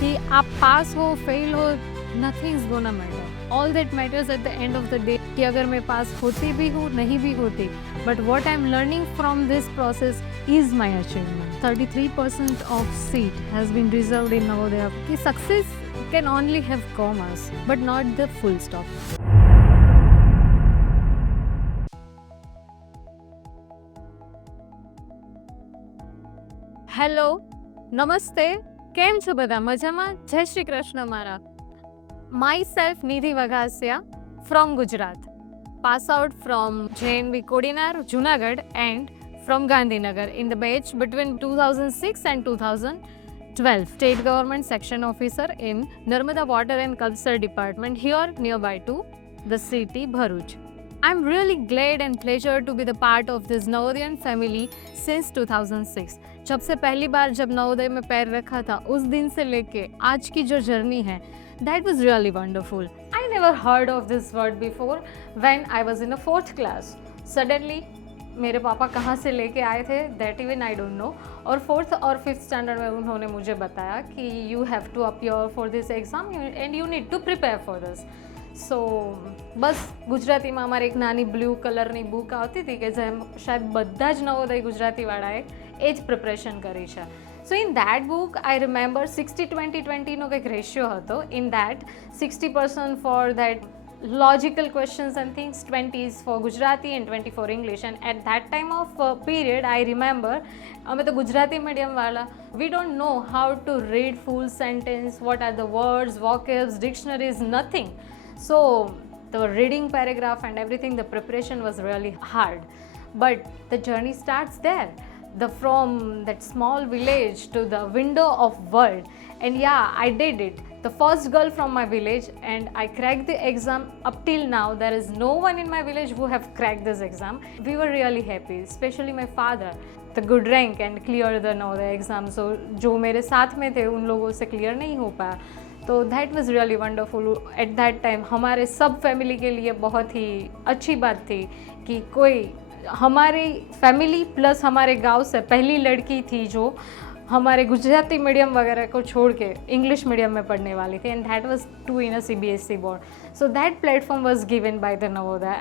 कि आप पास हो फेल हो, nothing is gonna matter. All that matters eight the end of the day कि अगर मैं पास होती भी हूँ नहीं भी होती, but what I am learning from this process is my achievement. 33% of seat has been reserved in Navodaya कि success can only have commas but not the full stop. Hello, નમસ્તે, કેમ છો બધા? મજામાં? જય શ્રી કૃષ્ણ મારા. Myself Nidhi Vaghasiya from Gujarat. Pass out from JNV Kodinar, Junagadh and from Gandhinagar in the batch between 2006 and 2012. State Government Section Officer in Narmada Water and Culture Department here nearby to the city Bharuch. I'm really glad and pleasure to be the part of this Navodayan family since 2006. जब से पहली बार जब नवोदय में पैर रखा था उस दिन से लेके आज की जो जर्नी है, that was really wonderful. I never heard of this word before when I was in a 4th class. Suddenly मेरे पापा कहाँ से लेके आए थे that even I don't know. और 4th और 5th स्टैंडर्ड में उन्होंने मुझे बताया कि you have to appear for this exam and you need to prepare for this. સો બસ ગુજરાતીમાં અમારે એક નાની બ્લુ કલરની બુક આવતી હતી કે જેમ શાયદ બધા જ નવોદય ગુજરાતીવાળાએ એ જ પ્રિપરેશન કરી છે. So in that book I remember 60-20-20નો કંઈક રેશિયો હતો. In that 60% for that logical questions and things, 20 is for Gujarati and 20 for English. And at that time of period I remember અમે તો ગુજરાતી મીડિયમ વાળા, we don't know how to read full sentence, what are the words, vocabs, dictionaries, nothing. So the reading paragraph and everything, the preparation was really hard, but the journey starts there, from that small village to the window of world. And yeah, I did it, the first girl from my village, and I cracked the exam. Up till now there is no one in my village who have cracked this exam. We were really happy, especially my father, the good rank and clear the Navodaya exam. So जो मेरे साथ में थे उन लोगों से clear नहीं हो पाया, तो that was really wonderful. Eight that time हमारे सब फैमिली के लिए बहुत ही अच्छी बात थी कि कोई हमारी फैमिली प्लस हमारे गांव से पहली लड़की थी जो हमारे गुजराती मीडियम वगैरह को छोड़ के इंग्लिश मीडियम में पढ़ने वाली थी. And that was to in a CBSE board. So that platform was given by the Navodaya.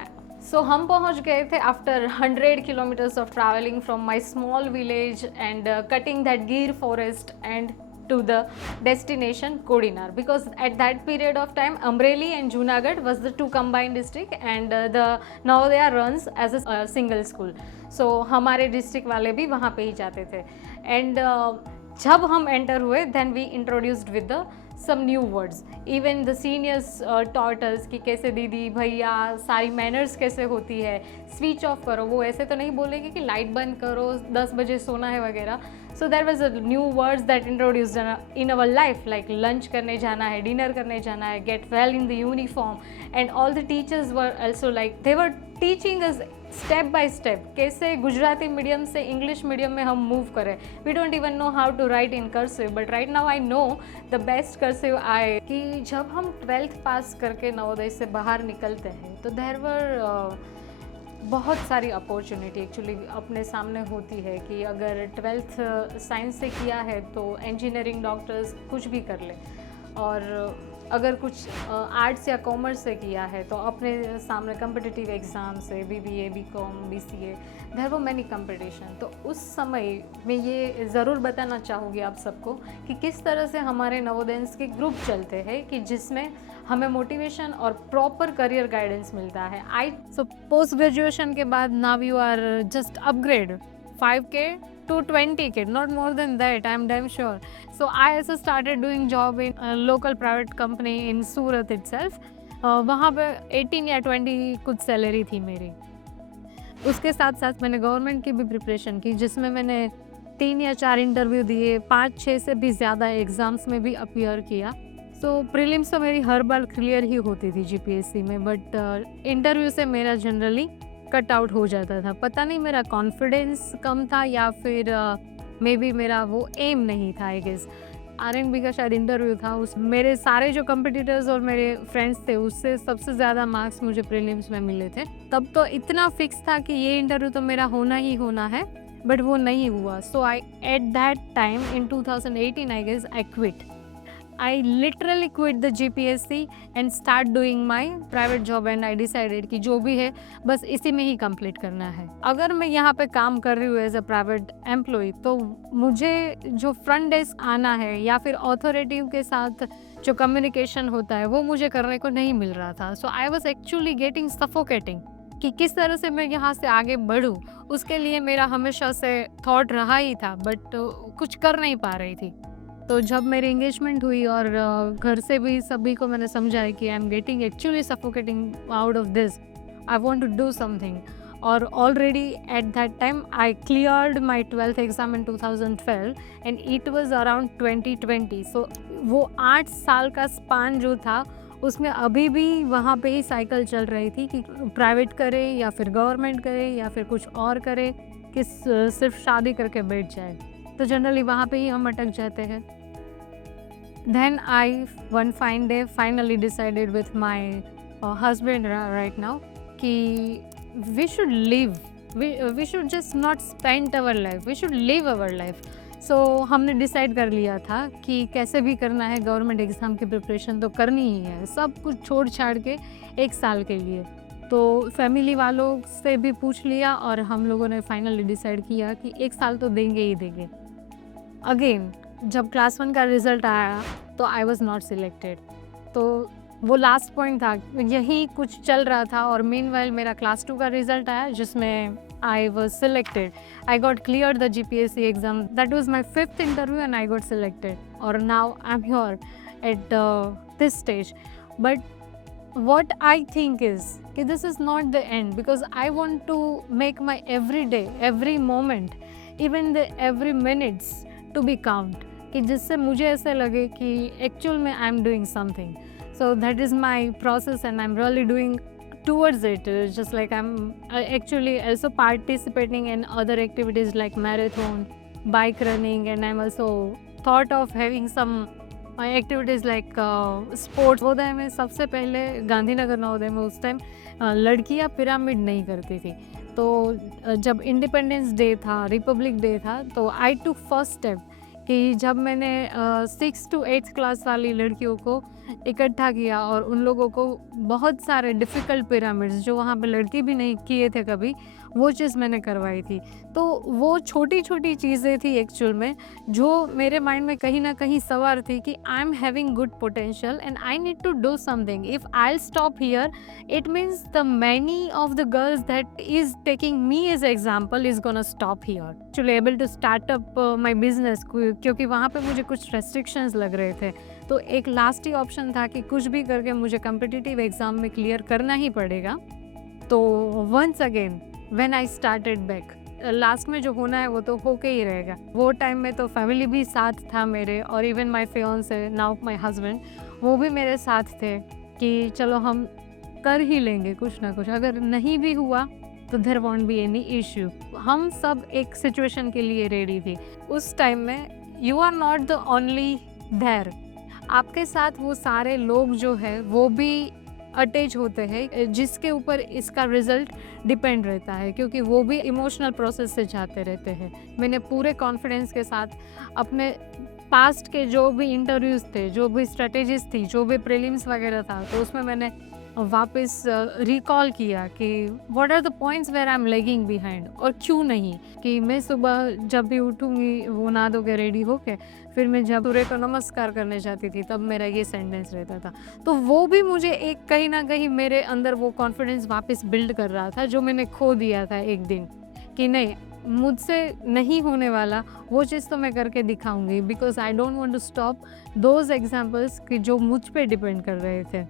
So हम पहुंच गए थे after 100 kilometres of travelling from my small village and cutting that Gir forest and to the destination Kodinar, because at that period of time Amreli and Junagadh was the two combined district and the Navodaya runs as a single school. So हमारे district वाले भी वहाँ पे ही जाते थे. And जब हम enter हुए then we introduced with the some new words. Even the seniors taught us कि कैसे दीदी भैया सारी मैनर्स कैसे होती है, स्विच ऑफ करो, वो ऐसे तो नहीं बोलेंगे कि लाइट बंद करो 10 बजे सोना है वगैरह. So there was a new words that introduced in our life, like lunch करने जाना है, डिनर करने जाना है, get well in the uniform. And all the teachers were also like, they were teaching us step by step कैसे Gujarati medium से English medium में हम मूव करें. We don't even know how to write in cursive, but right now I know the best cursive आए. कि जब हम 12th पास करके नवोदय से बाहर निकलते हैं तो देयर वर बहुत सारी अपॉर्चुनिटी एक्चुअली अपने सामने होती है कि अगर 12th साइंस से किया है तो इंजीनियरिंग डॉक्टर्स कुछ भी कर ले, और अगर कुछ आर्ट्स या कॉमर्स से किया है तो अपने सामने कम्पिटिटिव एग्ज़ाम से BBA, BCom, BCA, there were many competition. तो उस समय मैं ये ज़रूर बताना चाहूँगी आप सबको कि किस तरह से हमारे नवोदयंस के ग्रुप चलते हैं कि जिसमें हमें मोटिवेशन और प्रॉपर करियर गाइडेंस मिलता है. सो पोस्ट ग्रेजुएशन के बाद now you are just upgrade 5K to 20K, not more than that, I'm damn sure. So I also started doing job in a local private company in Surat itself. वहाँ पे 18 या 20 कुछ salary थी मेरी. उसके साथ साथ मैंने गवर्नमेंट की भी प्रिपरेशन की जिसमें मैंने 3 या 4 इंटरव्यू दिए, 5-6 से भी ज़्यादा एग्ज़ाम्स में भी अपीयर किया. सो प्रीलिम्स तो मेरी हर बार क्लियर ही होती थी GPSC में, बट इंटरव्यू से मेरा जनरली कट आउट हो जाता था. पता नहीं मेरा कॉन्फिडेंस कम था या फिर मे बी मेरा वो एम नहीं था. आई गेस RNB का शायद इंटरव्यू था, उस मेरे सारे जो कंपटीटर्स और मेरे फ्रेंड्स थे उससे सबसे ज़्यादा मार्क्स मुझे प्रीलिम्स में मिले थे. तब तो इतना फिक्स था कि ये इंटरव्यू तो मेरा होना ही होना है, बट वो नहीं हुआ. So I at that time in 2018 I guess I quit. I literally quit the GPSC and start doing my private job and I decided कि जो भी है बस इसी में ही कंप्लीट करना है। अगर मैं यहाँ पे काम कर रही हूँ एज अ प्राइवेट एम्प्लॉय तो मुझे जो फ्रंट डेस्क आना है या फिर अथॉरिटी के साथ जो कम्युनिकेशन होता है वो मुझे करने को नहीं मिल रहा था। So I was actually getting suffocating कि किस तरह से मैं यहाँ से आगे बढ़ूँ, उसके लिए मेरा हमेशा से थॉट रहा ही था, बट कुछ कर नहीं पा रही थी। तो जब मेरी एंगेजमेंट हुई और घर से भी सभी को मैंने समझाया कि I am getting actually suffocating out of this, I want to do something. और already at that time I cleared my 12th exam in 2012 and it was around 2020। So वो 8 साल का स्पान जो था उसमें अभी भी वहाँ पे ही साइकिल चल रही थी कि प्राइवेट करे या फिर गवर्नमेंट करे या फिर कुछ और करे कि सिर्फ शादी करके बैठ जाए। तो जनरली वहाँ पे ही हम अटक जाते हैं। Then I one fine day finally decided with my husband right now कि we should live, we should just not spend our life, we should live our life। So हमने डिसाइड कर लिया था कि कैसे भी करना है, गवर्नमेंट एग्ज़ाम की प्रिपरेशन तो करनी ही है, सब कुछ छोड़ छाड़ के 1 साल के लिए। तो फैमिली वालों से भी पूछ लिया और हम लोगों ने फाइनली डिसाइड किया कि 1 साल तो देंगे ही देंगे। अगेन जब क्लास 1 का रिज़ल्ट आया तो आई वॉज़ नॉट सिलेक्टेड। तो वो लास्ट पॉइंट था, यही कुछ चल रहा था। और मीनवाइल मेरा क्लास 2 का रिज़ल्ट आया जिसमें I was selected. I got clear the GPSC exam, that was my 5th interview and I got selected. और now I am here at this stage. But what I think is कि this is not the end, because I want to make my every day, every moment, even the every minutes to be count, कि जिससे मुझे ऐसे लगे कि actual में I am doing something. So that is my process and I am really doing towards it, just like I'm actually also participating in other activities like marathon, bike running, and I'm also thought of having some activities like sports. Navodaya में सबसे पहले गांधीनगर नवोदय में उस time लड़कियां pyramid नहीं करती थी। तो जब इंडिपेंडेंस डे था, रिपब्लिक डे था, तो आई टुक फर्स्ट स्टेप कि जब मैंने 6th to 8th क्लास वाली लड़कियों को इकट्ठा किया और उन लोगों को बहुत सारे डिफ़िकल्ट पिरामिड्स जो वहाँ पे लड़की भी नहीं किए थे कभी, वो चीज़ मैंने करवाई थी। तो वो छोटी छोटी चीज़ें थी एक्चुअल में जो मेरे माइंड में कहीं ना कहीं सवार थी कि I am having good potential and I need to do something. If I stop here it means the many of the girls that is taking me as example is gonna stop here. Actually able to start up my business, क्योंकि वहाँ पे मुझे कुछ restrictions लग रहे थे। तो एक लास्ट ही ऑप्शन था कि कुछ भी करके मुझे कम्पिटिटिव एग्ज़ाम में क्लियर करना ही पड़ेगा। तो once again when I started back, last में जो होना है वो तो होके ही रहेगा। वो टाइम में तो फैमिली भी साथ था मेरे, और even my fiance now my husband, वो भी मेरे साथ थे कि चलो हम कर ही लेंगे कुछ ना कुछ। अगर नहीं भी हुआ तो there won't be any issue. हम सब एक सिचुएशन के लिए रेडी थे उस टाइम में। You are not the only there, आपके साथ वो सारे लोग जो है वो भी अटैच होते हैं जिसके ऊपर इसका रिजल्ट डिपेंड रहता है, क्योंकि वो भी इमोशनल प्रोसेस से जाते रहते हैं। मैंने पूरे कॉन्फिडेंस के साथ अपने पास्ट के जो भी इंटरव्यूज़ थे, जो भी स्ट्रेटेजीज थी, जो भी प्रीलिम्स वगैरह था, तो उसमें मैंने वापस रिकॉल किया कि what are the points where I am lagging behind, और क्यों नहीं। कि मैं सुबह जब भी उठूँगी वो नहा धो के रेडी होके फिर मैं जब सूर्य को नमस्कार करने जाती थी तब मेरा ये सेंटेंस रहता था। तो वो भी मुझे एक कहीं ना कहीं मेरे अंदर वो कॉन्फिडेंस वापस बिल्ड कर रहा था जो मैंने खो दिया था एक दिन, कि नहीं मुझसे नहीं होने वाला, वो चीज़ तो मैं करके दिखाऊंगी। Because I don't want to stop those examples कि जो मुझ पे डिपेंड कर रहे थे।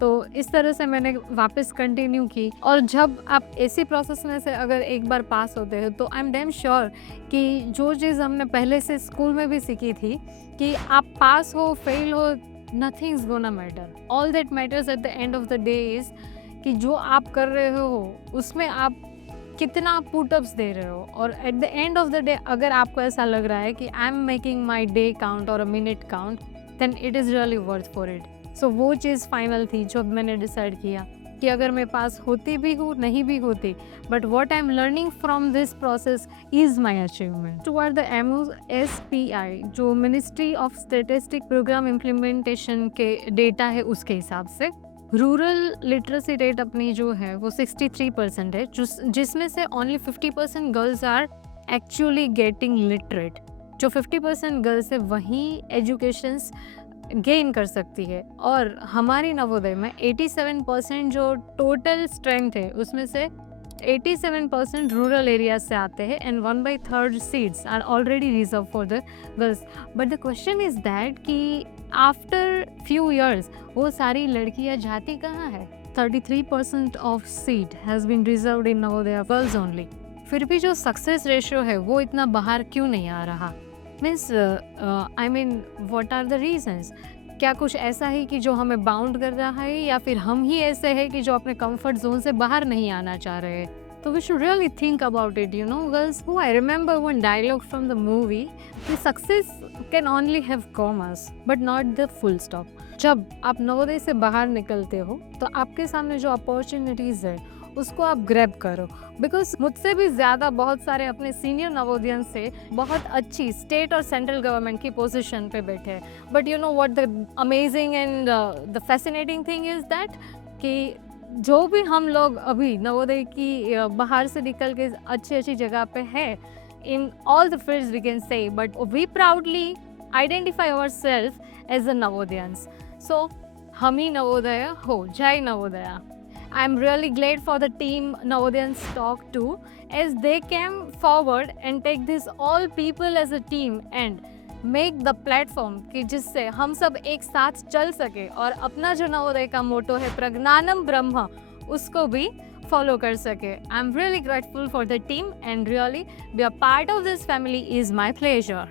तो इस तरह से मैंने वापस कंटिन्यू की। और जब आप ऐसी प्रोसेस में से अगर एक बार पास होते हो तो आई एम डैम श्योर कि जो चीज़ हमने पहले से स्कूल में भी सीखी थी कि आप पास हो फेल हो, nothing is gonna matter. All that matters eight the end of the day is कि जो आप कर रहे हो उसमें आप कितना पुटअप्स दे रहे हो। और at the end of the day अगर आपको ऐसा लग रहा है कि I am making my day count और a minute count, then it is really worth for it. So वो चीज़ फाइनल थी जो मैंने डिसाइड किया कि अगर मैं पास होती भी हूँ नहीं भी होती, but what I am learning from this process is my achievement. Toward the MOSPI जो ministry of statistic program implementation के डेटा है उसके हिसाब से रूरल लिटरेसी रेट अपनी जो है वो 63% है, जिसमें से only 50% girls are actually getting literate. जो 50% गर्ल्स है वही एजुकेशंस गेन कर सकती है। और हमारी नवोदय में 87% जो टोटल स्ट्रेंथ है उसमें से 87% रूरल एरिया से आते हैं and 1/3 seats are already reserve for the girls. But the question is that कि आफ्टर फ्यू ईयर्स वो सारी लड़कियां जाती कहाँ है? 33% of seat has been reserved in Navodaya girls only. फिर भी जो सक्सेस रेशियो है वो इतना बाहर क्यों नहीं आ रहा? Means I mean what are the reasons? क्या कुछ ऐसा है कि जो हमें बाउंड कर रहा है, या फिर हम ही ऐसे हैं कि जो अपने कंफर्ट जोन से बाहर नहीं आना चाह रहे हैं? तो we should really think about it, you know girls. Oh, I remember one dialogue from the movie, the success can only have commas but not the full stop. जब आप नवोदय से बाहर निकलते हो तो आपके सामने जो अपॉर्चुनिटीज़ है उसको आप ग्रैब करो, बिकॉज मुझसे भी ज़्यादा बहुत सारे अपने सीनियर नवोदयन से बहुत अच्छी स्टेट और सेंट्रल गवर्नमेंट की पोजीशन पे बैठे हैं। But you know what the amazing and the fascinating thing is that कि जो भी हम लोग अभी नवोदय की बाहर से निकल के अच्छी अच्छी जगह पे है, in all the fields we can say, but we proudly identify our self as a Navodayans. सो हम ही नवोदय हो, जय Navodaya. I am really glad for the team Navodayans talk to, as they came forward and take this all people as a team and make the platform कि जिससे हम सब एक साथ चल सके और अपना जो नवोदय का मोटो है प्रज्ञानम ब्रह्म उसको भी फॉलो कर सके। I am really grateful for the team and really be a part of this family is my pleasure.